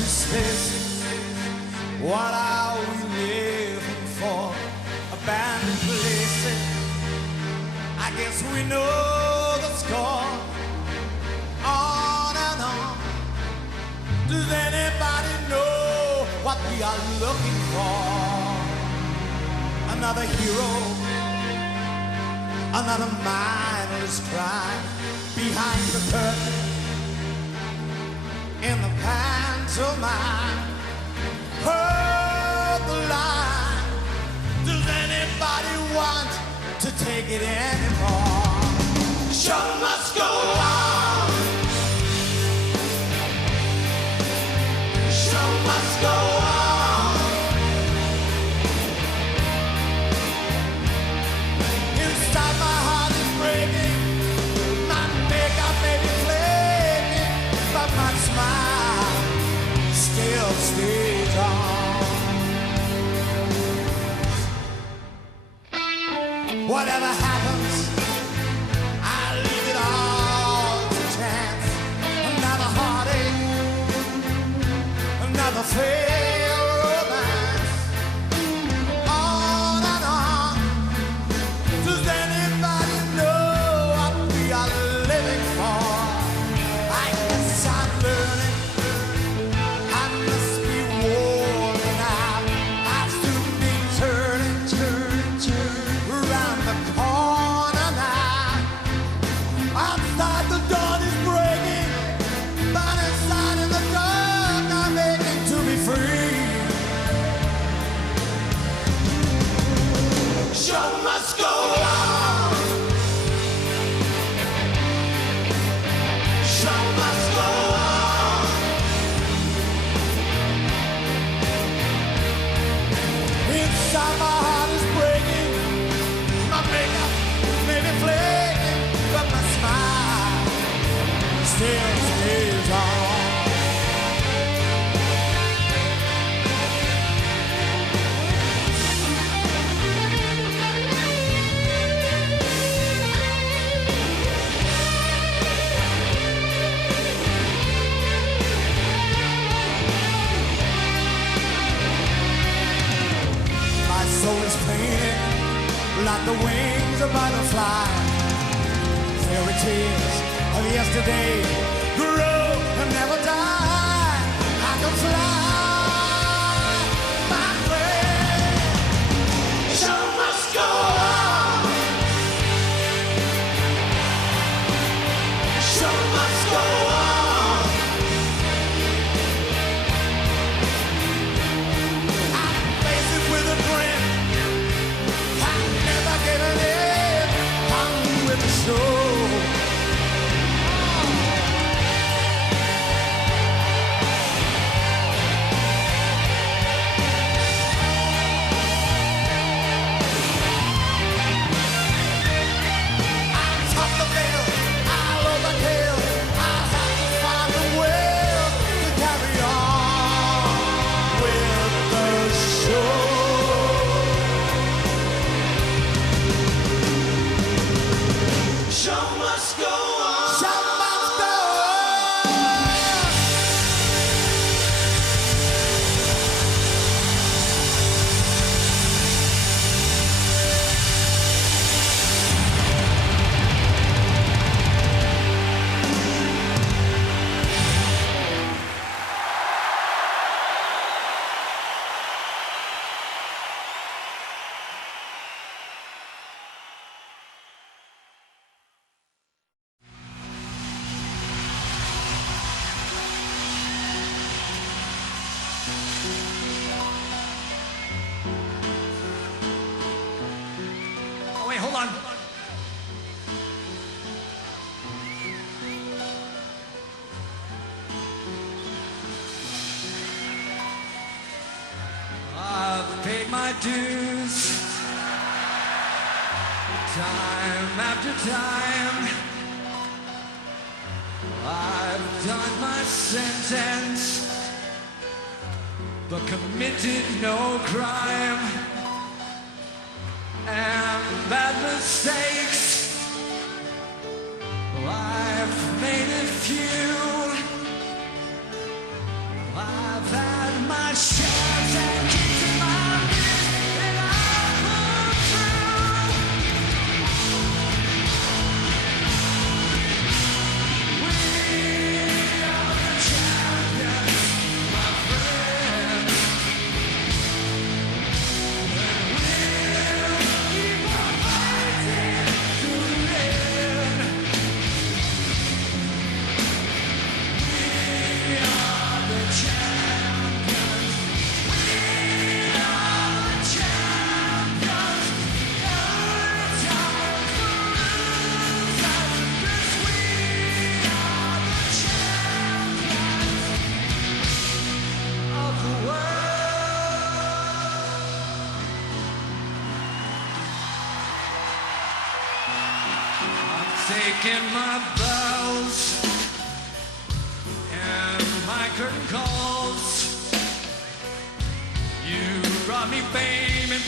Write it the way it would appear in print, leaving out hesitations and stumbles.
is this? What are we living for? Abandoned places, I guess we know the score. On and on. Does anybody know what we are looking for? Another hero, another mindless crime behind the curtain, in the pantomime. Heard the line. Does anybody want to take it anymore? Show must go on. Show must go on. Inside my heart is breaking. My makeup may be flaking, but my smile still stays on. Whatever happens, I leave it all to chance. Another heartache, another failed romance. On and on. Does anybody know what we are living for? I guess I'm learning. I must be worn out. I'll soon be turning around the corner now. Outside the dawn is breaking, but inside in the dark I'm aching to be free. Show must go on. Show must go on. Inside my heart is breaking. My makeup may be flaking, but my smile still stays on. My soul is painted like the wings of butterfly. Fairy tales of yesterday grow and never die. I can fly my way. Show must go on. Show must go on. I face it with a grin. I'm never giving in. I'm with the show. I'll top the bill. I'll overkill. I'll have to find a will to carry on with the show. Show must go on. Show must go on. Oh, wait, hold on. I've paid my dues time after time. I've done my sentence, but committed no crime. And bad mistakes, I've made a few. taken my bells and my curtain calls. You brought me fame and